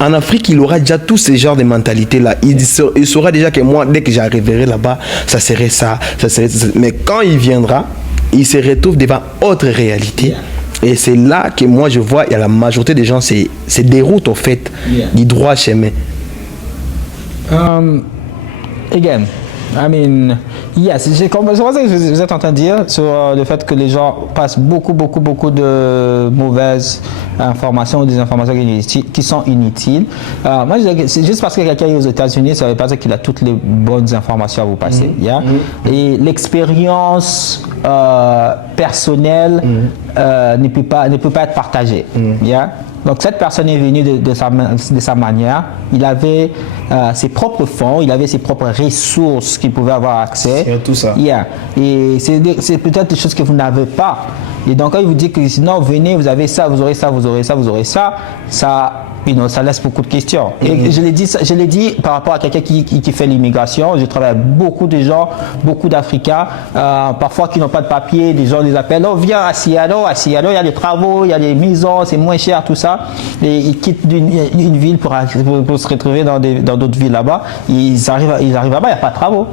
En Afrique, il aura déjà tous ces genres de mentalités là. Il saura déjà que moi, dès que j'arriverai là-bas, ça serait ça, ça serait ça. Mais quand il viendra, il se retrouve devant autre réalité. Et c'est là que moi je vois, il y a la majorité des gens, c'est déroute au fait du droit chemin. Again, I mean, yes, je pense que vous êtes en train de dire sur le fait que les gens passent beaucoup de mauvaises informations ou des informations qui sont inutiles. Moi, je dirais que c'est juste parce que quelqu'un est aux États-Unis, ça ne veut pas dire qu'il a toutes les bonnes informations à vous passer. Et l'expérience personnelle ne peut pas être partagée. Donc cette personne est venue de sa manière. Il avait ses propres fonds, il avait ses propres ressources qu'il pouvait avoir accès. C'est tout ça. Et c'est peut-être des choses que vous n'avez pas. Et donc quand il vous dit que sinon venez, vous avez ça, vous aurez ça, vous aurez ça, vous aurez ça, ça laisse beaucoup de questions. Et je l'ai dit par rapport à quelqu'un qui fait l'immigration. Je travaille avec beaucoup de gens, beaucoup d'Africains, parfois qui n'ont pas de papier. Des gens les appellent, oh viens à Seattle, il y a des travaux, il y a des maisons, c'est moins cher, tout ça. Et ils quittent une ville pour se retrouver dans d'autres villes là-bas. Ils arrivent là-bas, il n'y a pas de travaux.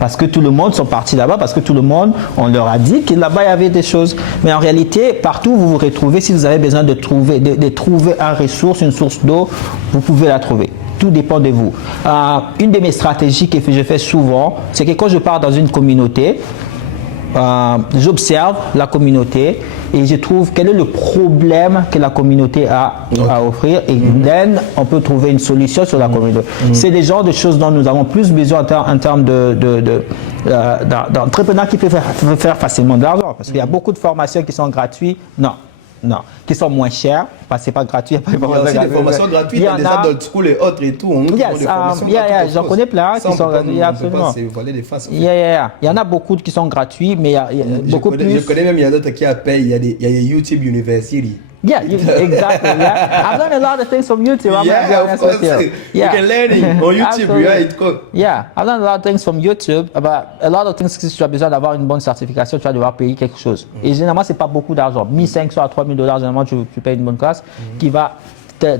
Parce que tout le monde sont partis là-bas, parce que tout le monde, on leur a dit que là-bas il y avait des choses. Mais en réalité, partout où vous vous retrouvez, si vous avez besoin de trouver une ressource, une source d'eau, vous pouvez la trouver. Tout dépend de vous. Une de mes stratégies que je fais souvent, c'est que quand je pars dans une communauté, j'observe la communauté et je trouve quel est le problème que la communauté a à offrir et then on peut trouver une solution sur la communauté. C'est des genres de choses dont nous avons plus besoin en termes d'entrepreneurs qui peuvent faire facilement de l'argent parce qu'il y a beaucoup de formations qui sont gratuites. Non, qui sont moins chères, parce que c'est pas gratuit. Il y a aussi des formations gratuites, il y a des adult school et autres et tout. J'en connais plein qui sont gratuits, absolument. Il y en a beaucoup qui sont gratuits, mais il y a beaucoup plus. Je connais même, il y a d'autres qui payent, il y a YouTube University. Exactly. I've learned a lot of things from YouTube. Of course. You can learn it on YouTube. I've learned a lot of things from YouTube, but a lot of things, si tu as besoin d'avoir une bonne certification, tu vas devoir payer quelque chose. Et généralement, c'est pas beaucoup d'argent. 1500 à 3000 $, généralement, tu payes une bonne classe qui va te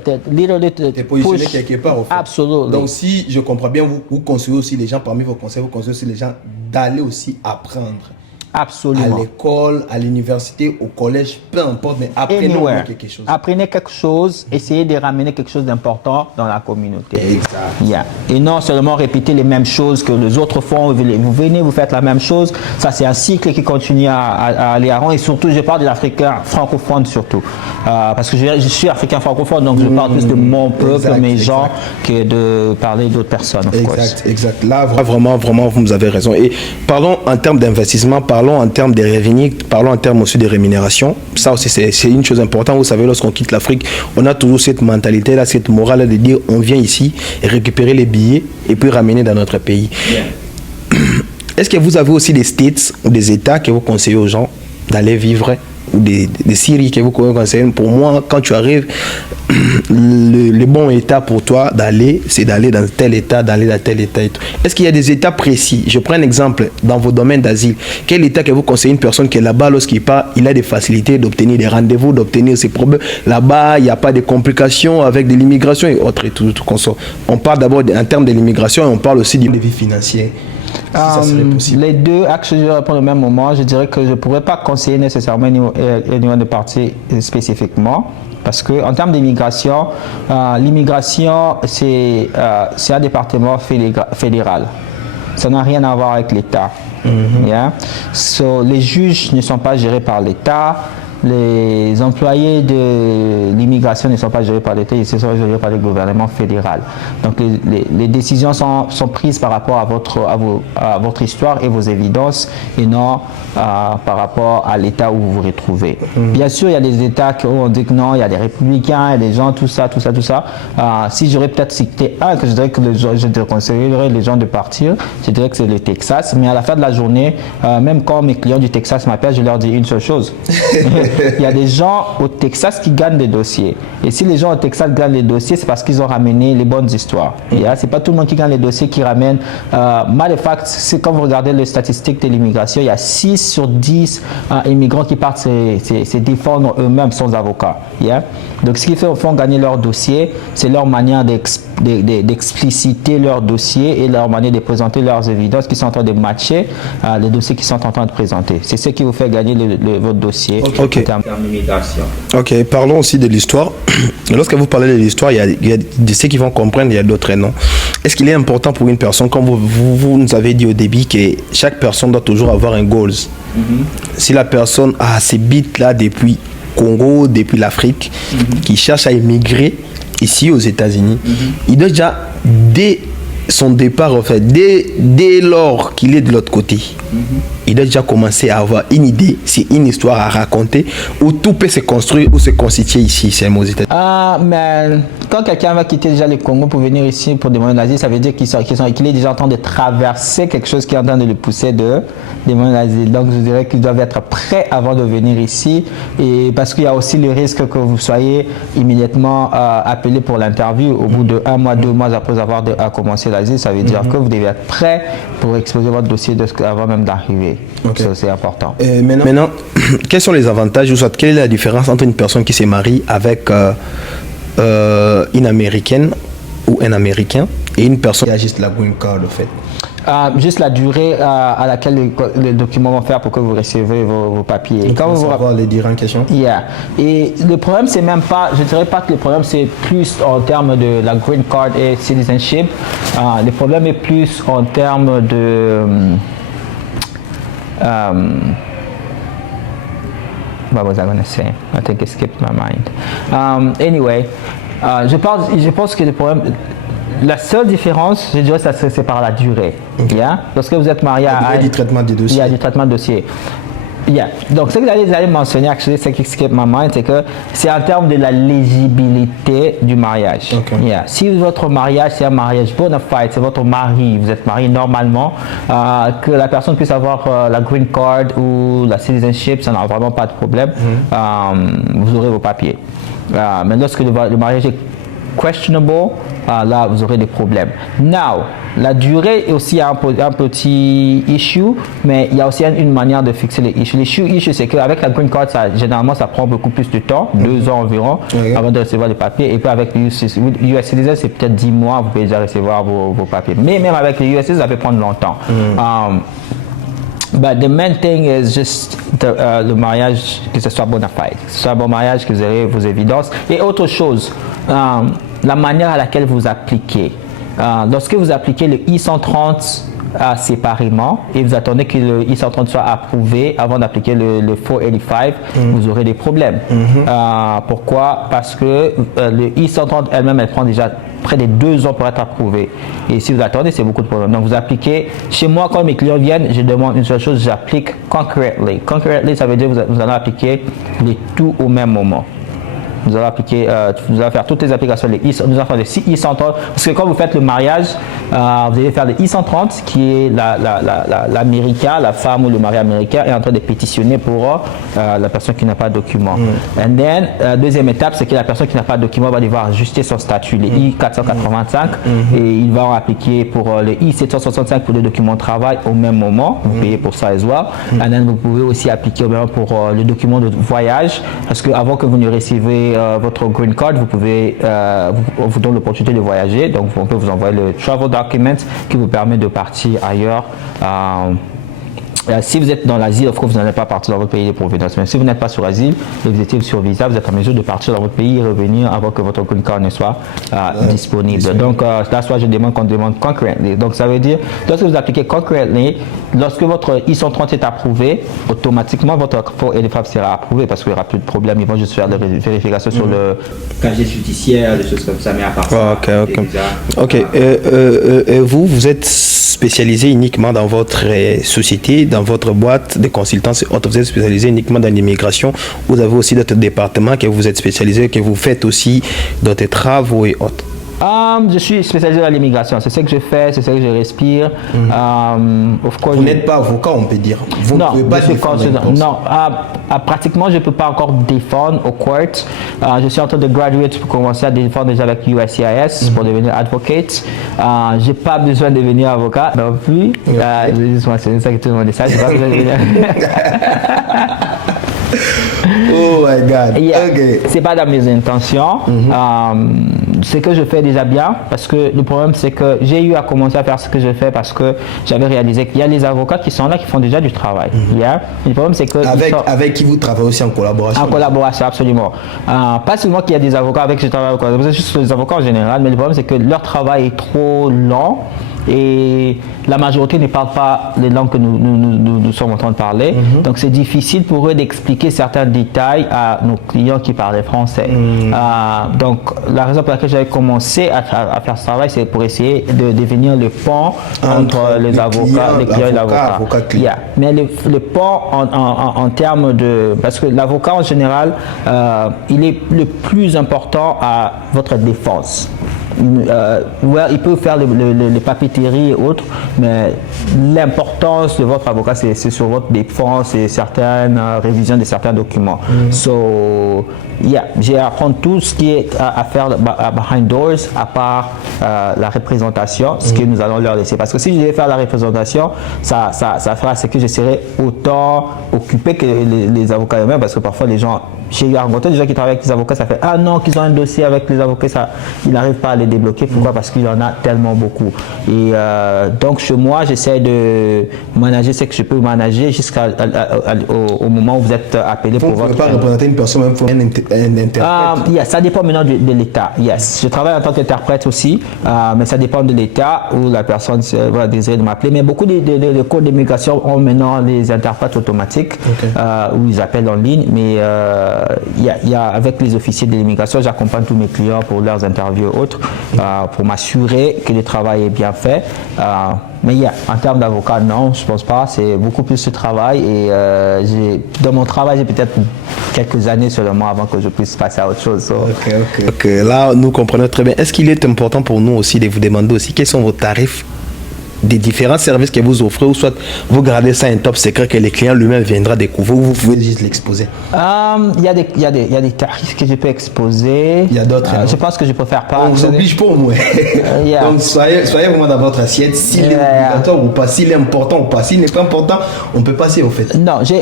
positionner quelque part. Au fait. Absolument. Donc, si je comprends bien, vous conseillez aussi les gens, parmi vos conseils, vous conseillez aussi les gens d'aller aussi apprendre. Absolument. À l'école, à l'université, au collège, peu importe, mais apprenez quelque chose. Apprenez quelque chose, essayez de ramener quelque chose d'important dans la communauté. Exact. Et non seulement répéter les mêmes choses que les autres font, vous venez, vous faites la même chose. Ça, c'est un cycle qui continue à aller à rond. Et surtout, je parle de l'Africain francophone surtout. Parce que je suis Africain francophone, donc je parle plus de mon peuple, mes gens, que de parler d'autres personnes. Exact. Là, vraiment, vous nous avez raison. Et parlons en termes d'investissement, parlons en termes de revenus, parlons en termes aussi de rémunération. Ça aussi, c'est une chose importante. Vous savez, lorsqu'on quitte l'Afrique, on a toujours cette mentalité-là, cette morale de dire on vient ici et récupérer les billets et puis ramener dans notre pays. Est-ce que vous avez aussi des States ou des États que vous conseillez aux gens d'aller vivre ou des Syries que vous conseillez? Pour moi, quand tu arrives, le bon état pour toi d'aller, c'est d'aller dans tel état, d'aller dans tel état et tout. Est-ce qu'il y a des états précis? Je prends un exemple dans vos domaines d'asile. Quel état que vous conseillez une personne qui est là-bas lorsqu'il part, il a des facilités d'obtenir des rendez-vous, d'obtenir ses problèmes. Là-bas, il n'y a pas de complications avec de l'immigration et autres et tout consort. On parle d'abord en termes de l'immigration et on parle aussi du vie financier. Les deux, je vais répondre au même moment. Je dirais que je ne pourrais pas conseiller nécessairement anyone de partir spécifiquement. Parce qu'en termes d'immigration, l'immigration, c'est un département fédéral. Ça n'a rien à voir avec l'État. Les juges ne sont pas gérés par l'État. Les employés de l'immigration ne sont pas gérés par l'État, ils sont gérés par le gouvernement fédéral. Donc les décisions sont prises par rapport à votre histoire et vos évidences et non par rapport à l'État où vous vous retrouvez. Bien sûr, il y a des États où on dit que non, il y a des républicains, il y a des gens, tout ça. Si j'aurais peut-être cité un que je dirais que je te conseillerais les gens de partir, je dirais que c'est le Texas. Mais à la fin de la journée, même quand mes clients du Texas m'appellent, je leur dis une seule chose. il y a des gens au Texas qui gagnent des dossiers. Et si les gens au Texas gagnent les dossiers, c'est parce qu'ils ont ramené les bonnes histoires. C'est pas tout le monde qui gagne les dossiers qui ramène. Matter of fact, c'est quand vous regardez les statistiques de l'immigration, il y a 6 sur 10 immigrants qui partent se défendre eux-mêmes sans avocat. Donc ce qui fait au fond gagner leur dossier, c'est leur manière d'expliciter leur dossier et leur manière de présenter leurs évidences qui sont en train de matcher les dossiers qui sont en train de présenter. C'est ce qui vous fait gagner votre dossier en termes d'immigration. Ok, parlons aussi de l'histoire. Lorsque vous parlez de l'histoire, il y a de ceux qui vont comprendre, il y a d'autres non. Est-ce qu'il est important pour une personne, comme vous nous avez dit au début, que chaque personne doit toujours avoir un goal? Si la personne a ces bits là depuis Congo, depuis l'Afrique, qui cherche à immigrer ici aux États-Unis, il doit déjà, dès son départ, en fait, dès lors qu'il est de l'autre côté, il doit déjà commencer à avoir une idée, c'est une histoire à raconter, où tout peut se construire ou se constituer ici, c'est aux États-Unis. Mais quand quelqu'un va quitter déjà le Congo pour venir ici pour demander l'asile, ça veut dire qu'il est déjà en train de traverser quelque chose qui est en train de le pousser de demander l'asile. Donc je dirais qu'ils doivent être prêts avant de venir ici, et parce qu'il y a aussi le risque que vous soyez immédiatement appelé pour l'interview au bout de 1 mois, 2 mois après avoir commencé l'asile. Ça veut dire que vous devez être prêt pour exposer votre dossier avant même d'arriver. Ça, c'est important. Maintenant, quels sont les avantages ou soit quelle est la différence entre une personne qui se marie avec une Américaine ou un Américain et une personne qui a juste la green card au fait? Juste la durée à laquelle les documents vont faire pour que vous recevez vos papiers. Quand vous savoir les dire en question. Et le problème, c'est même pas, je dirais pas que le problème c'est plus en termes de la green card et citizenship. Le problème est plus en termes de what was I going to say? I think it skipped my mind. Anyway, je pense que le problème, la seule différence, je dirais, c'est par la durée. Lorsque vous êtes marié il y a du traitement des dossiers. Il y a du traitement de dossier. Donc, ce que vous allez mentionner, actually, ce qui skip my mind, c'est que c'est en termes de la légibilité du mariage. Si votre mariage, c'est un mariage bona fide, c'est votre mari, vous êtes marié normalement, que la personne puisse avoir la green card ou la citizenship, ça n'a vraiment pas de problème. Vous aurez vos papiers. Mais lorsque le mariage est questionable, là vous aurez des problèmes. Now, la durée est aussi un petit issue, mais il y a aussi une manière de fixer les issues. L'issue, c'est qu'avec la green card, généralement, ça prend beaucoup plus de temps, 2 ans environ, avant de recevoir les papiers. Et puis avec le US Citizen, c'est peut-être 10 mois, vous pouvez déjà recevoir vos papiers. Mais même avec le US Citizen, ça peut prendre longtemps. But the main thing is just le mariage, que ce soit bona fide, que ce soit un bon mariage, que vous aurez vos évidences. Et autre chose, la manière à laquelle vous appliquez. Lorsque vous appliquez le I-130 séparément et vous attendez que le I-130 soit approuvé avant d'appliquer le 485, vous aurez des problèmes. Pourquoi? Parce que le I-130 elle-même, elle prend déjà près de 2 ans pour être approuvée. Et si vous attendez, c'est beaucoup de problèmes. Donc vous appliquez, chez moi, quand mes clients viennent, je demande une seule chose, j'applique concurrently. Concurrently, ça veut dire que vous allez appliquer les tout au même moment. Vous allez appliquer, vous allez faire toutes les applications, nous allons faire les I-130, parce que quand vous faites le mariage, vous allez faire le I-130, qui est l'américain, la femme ou le mari américain est en train de pétitionner pour la personne qui n'a pas de document. And then, deuxième étape, c'est que la personne qui n'a pas de document va devoir ajuster son statut, les I-485, et il va appliquer pour le I-765 pour le document de travail au même moment, vous payez pour ça as well. And then, vous pouvez aussi appliquer pour le document de voyage, parce que avant que vous ne recevez votre green card, vous pouvez, on vous donne l'opportunité de voyager, donc on peut vous envoyer le travel document qui vous permet de partir ailleurs. Si vous êtes dans l'asile, of course, vous n'allez pas partir dans votre pays de provenance. Mais si vous n'êtes pas sur asile et vous êtes sur visa, vous êtes en mesure de partir dans votre pays et revenir avant que votre green card ne soit disponible. Donc, that's why je demande qu'on demande concurrently. Donc, ça veut dire, lorsque vous appliquez concurrently, lorsque votre I-130 est approuvé, automatiquement, votre 485 sera approuvé parce qu'il n'y aura plus de problème. Ils vont juste faire des vérifications sur le casier judiciaire, des choses comme ça, mais à part ça. Ok. Vous êtes spécialisé uniquement dans votre société, dans votre boîte de consultance et autres, vous êtes spécialisé uniquement dans l'immigration. Vous avez aussi d'autres départements que vous êtes spécialisé, que vous faites aussi d'autres travaux et autres. Je suis spécialisé dans l'immigration. C'est ce que je fais, c'est ce que je respire. Vous n'êtes pas avocat, on peut dire. Vous non, ne pouvez pas défendre. Non, pratiquement, je ne peux pas encore défendre au court. Je suis en train de graduate pour commencer à défendre déjà avec USCIS pour devenir advocate. Je n'ai pas besoin de devenir avocat non plus. C'est ça que tout le monde dit ça. J'ai pas besoin de devenir Oh my God. Yeah. Okay. C'est pas dans mes intentions. Ce que je fais déjà bien, parce que le problème c'est que j'ai eu à commencer à faire ce que je fais parce que j'avais réalisé qu'il y a les avocats qui sont là qui font déjà du travail. Yeah. Le problème c'est que avec qui vous travaillez aussi en collaboration. En collaboration, absolument. Pas seulement qu'il y a des avocats avec qui je travaille en collaboration, juste les avocats en général, mais le problème c'est que leur travail est trop lent. Et la majorité ne parle pas les langues que nous sommes en train de parler. Donc c'est difficile pour eux d'expliquer certains détails à nos clients qui parlent français. Donc la raison pour laquelle j'avais commencé à faire ce travail, c'est pour essayer de devenir le pont entre les avocats, les clients et l'avocat. Yeah. Mais le pont en termes de... Parce que l'avocat en général, il est le plus important à votre défense. Il peut faire les papeteries et autres, mais l'importance de votre avocat, c'est sur votre défense et certaines révisions de certains documents. So, yeah, j'ai à apprendre tout ce qui est à faire behind doors, à part la représentation, ce que nous allons leur laisser. Parce que si je devais faire la représentation, ça fera ce que je serai autant occupé que les avocats eux-mêmes, parce que parfois les gens... J'ai eu à rencontrer des gens qui travaillent avec les avocats, ça fait un an qu'ils ont un dossier avec les avocats, ils n'arrivent pas à les débloquer. Pourquoi? Parce qu'il y en a tellement beaucoup. Et donc chez moi, j'essaie de manager ce que je peux manager jusqu'au moment où vous êtes appelé pour votre... Vous ne pouvez pas représenter une personne, même pour un interprète. Yeah, ça dépend maintenant de l'État. Yes. Je travaille en tant qu'interprète aussi, mais ça dépend de l'État où la personne va désirer de m'appeler. Mais beaucoup de codes d'immigration ont maintenant les interprètes automatiques, où ils appellent en ligne. Mais avec les officiers de l'immigration, j'accompagne tous mes clients pour leurs interviews et autres, pour m'assurer que le travail est bien fait. Mais en termes d'avocat, non, je ne pense pas. C'est beaucoup plus de travail. Et dans mon travail, j'ai peut-être quelques années seulement avant que je puisse passer à autre chose. Ok. Là, nous comprenons très bien. Est-ce qu'il est important pour nous aussi de vous demander aussi quels sont vos tarifs des différents services que vous offrez, ou soit vous gardez ça un top secret que les clients lui-même viendra découvrir, ou vous pouvez juste l'exposer? Il y a des tarifs que je peux exposer. Il y a d'autres. Je pense que je préfère pas. On vous oblige pas au moins. Donc soyez vraiment dans votre assiette. S'il est obligatoire ou pas, s'il est important ou pas, s'il n'est pas important, on peut passer au fait. Non, j'ai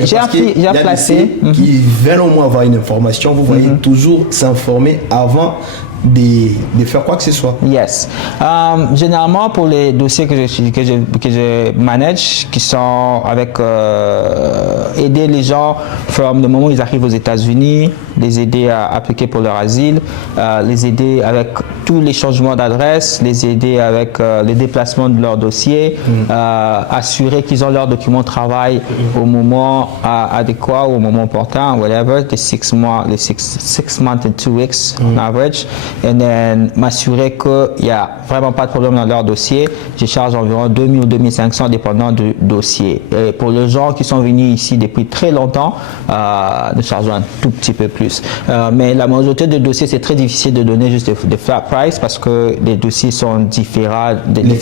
placé. Qui veulent au moins avoir une information. Vous voyez toujours s'informer avant de faire quoi que ce soit. Yes. Généralement, pour les dossiers que je manage, qui sont avec aider les gens from le moment où ils arrivent aux États-Unis, les aider à appliquer pour leur asile, les aider avec tous les changements d'adresse, les aider avec les déplacements de leur dossier, assurer qu'ils ont leurs documents de travail au moment adéquat ou au moment opportun, whatever, les 6 mois, les 6 months and 2 weeks on average. Et then m'assurer qu'il n'y a vraiment pas de problème dans leur dossier. Je charge environ 2000 ou 2500 dépendant du dossier. Et pour les gens qui sont venus ici depuis très longtemps, nous chargeons un tout petit peu plus. Mais la majorité des dossiers, c'est très difficile de donner juste des flat price parce que les dossiers sont différents d'une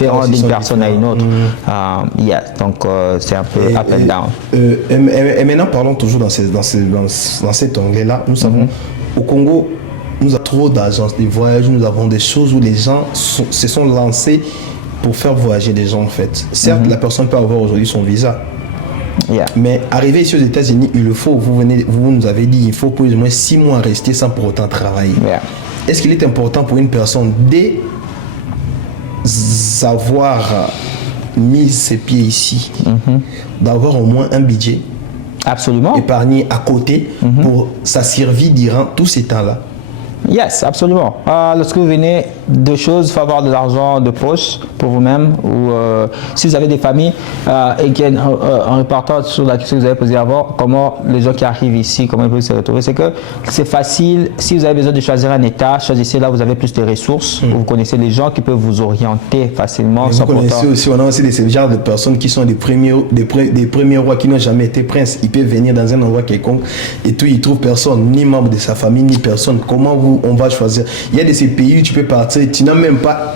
personne à une autre. Donc c'est un peu up and down. Et maintenant, parlons toujours dans cet onglet-là. Nous savons, au Congo, nous avons trop d'agences de voyage, nous avons des choses où les gens se sont lancés pour faire voyager des gens en fait. Certes, la personne peut avoir aujourd'hui son visa. Mais arriver ici aux États-Unis, il le faut. Vous nous avez dit, il faut plus ou moins 6 mois rester sans pour autant travailler. Est-ce qu'il est important pour une personne d'avoir mis ses pieds ici, d'avoir au moins un budget épargné à côté pour sa survie durant tous ces temps-là? Yes, absolument. Lorsque vous venez, 2 choses, il faut avoir de l'argent de poche pour vous-même, ou si vous avez des familles, et en repartant sur la question que vous avez posée avant, comment les gens qui arrivent ici, comment ils peuvent se retrouver, c'est que c'est facile. Si vous avez besoin de choisir un État, choisissez là où vous avez plus de ressources, où vous connaissez les gens qui peuvent vous orienter facilement. Vous connaissez aussi, on a aussi des genres de personnes qui sont des premiers rois qui n'ont jamais été princes. Ils peuvent venir dans un endroit quelconque et tout, ils trouvent personne, ni membre de sa famille, ni personne. Comment vous où on va choisir. Il y a de ces pays où tu peux partir, tu n'as même pas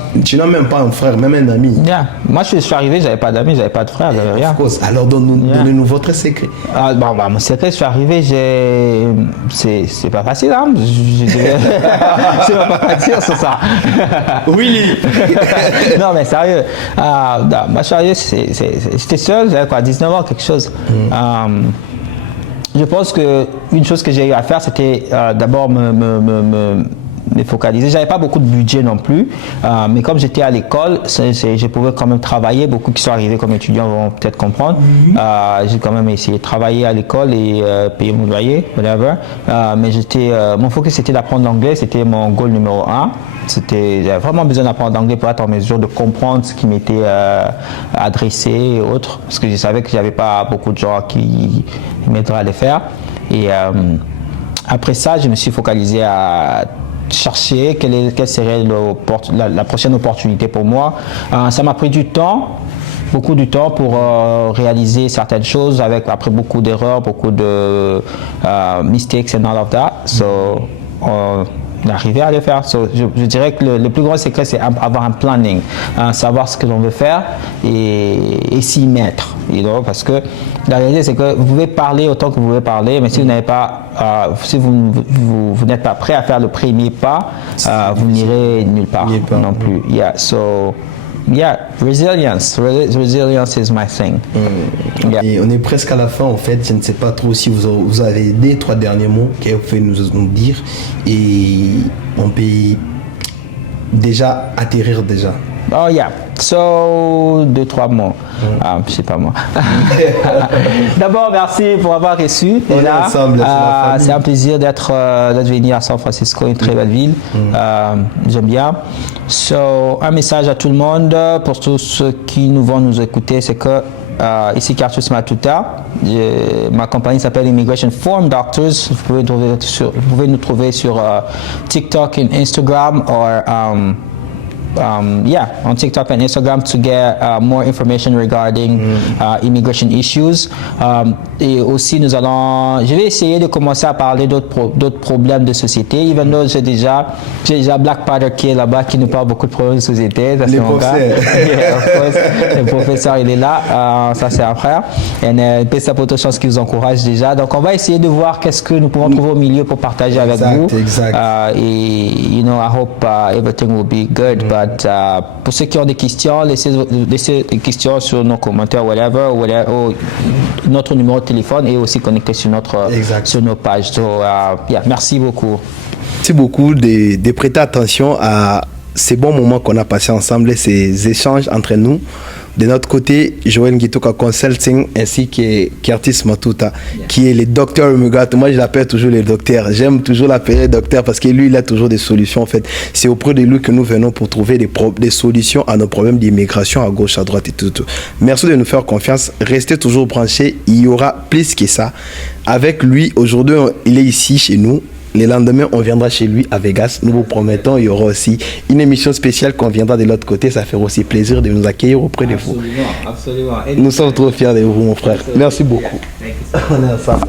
un frère, même un ami. Yeah. Moi, je suis arrivé, j'avais pas d'amis, j'avais pas de frère, j'avais rien. Of course. Alors, donnez-nous votre secret. Mon secret, je suis arrivé, c'est pas facile, hein. Je ne vais pas dire sur ça. Oui. Non, mais sérieux. Moi, je suis arrivé, j'étais seul, j'avais quoi, 19 ans, quelque chose. Je pense qu'une chose que j'ai eu à faire, c'était d'abord me focaliser. J'avais pas beaucoup de budget non plus, mais comme j'étais à l'école, je pouvais quand même travailler. Beaucoup qui sont arrivés comme étudiants vont peut-être comprendre. J'ai quand même essayé de travailler à l'école et payer mon loyer, whatever. Mais mon focus c'était d'apprendre l'anglais, c'était mon goal numéro 1. J'avais vraiment besoin d'apprendre l'anglais pour être en mesure de comprendre ce qui m'était adressé et autres, parce que je savais que j'avais pas beaucoup de gens qui m'aideraient à le faire. Et après ça, je me suis focalisé à chercher quelle serait la prochaine opportunité pour moi. Ça m'a pris du temps, beaucoup de temps pour réaliser certaines choses après beaucoup d'erreurs, beaucoup de mistakes and all of that. So, d'arriver à le faire. Je dirais que le plus grand secret, c'est avoir un planning, savoir ce que l'on veut faire et s'y mettre. Parce que la réalité, c'est que vous pouvez parler autant que vous pouvez parler, mais si vous n'avez pas, si vous n'êtes pas prêt à faire le premier pas, vous n'irez nulle part non plus. Resilience. Resilience is my thing. Yeah. Et on est presque à la fin en fait. Je ne sais pas trop si vous avez des 3 derniers mots que vous pouvez nous dire et on peut déjà atterrir déjà. Oh yeah. So 2-3 mots. Je sais pas moi. D'abord, merci pour avoir reçu. C'est un plaisir d'être venu à San Francisco, une très belle ville. J'aime bien. So, un message à tout le monde pour tous ceux qui vont nous écouter, c'est que ici Cartus Matuta, ma compagnie s'appelle Immigration Form Doctors. Vous pouvez nous trouver sur TikTok et Instagram on TikTok and Instagram to get more information regarding immigration issues. Et aussi, je vais essayer de commencer à parler d'autres problèmes de société. Even though j'ai déjà Black Panther qui est là-bas, qui nous parle beaucoup de problèmes de société. Ça, c'est mon cas. Le professeur, il est là. Ça, c'est un frère. Et c'est pour toute chance qui vous encourage déjà. Donc, on va essayer de voir qu'est-ce que nous pouvons trouver au milieu pour partager avec vous. Exact. Et, I hope everything will be good. Pour ceux qui ont des questions, laissez des questions sur nos commentaires, whatever, ou notre numéro de téléphone et aussi connecter sur nos pages. So, merci beaucoup. Merci beaucoup de prêter attention à ces bons moments qu'on a passés ensemble, ces échanges entre nous. De notre côté, Joël Ngitoka Consulting ainsi que Curtis Matuta, qui est le docteur Mugat. Moi, je l'appelle toujours le docteur. J'aime toujours l'appeler docteur parce que lui, il a toujours des solutions. En fait, c'est auprès de lui que nous venons pour trouver des solutions à nos problèmes d'immigration à gauche, à droite et tout. Merci de nous faire confiance. Restez toujours branchés. Il y aura plus que ça. Avec lui, aujourd'hui, il est ici chez nous. Le lendemain, on viendra chez lui à Vegas. Nous vous promettons, il y aura aussi une émission spéciale qu'on viendra de l'autre côté. Ça fait aussi plaisir de nous accueillir auprès de vous. Absolument. Nous sommes trop fiers de vous, mon frère. Merci beaucoup. On est ensemble.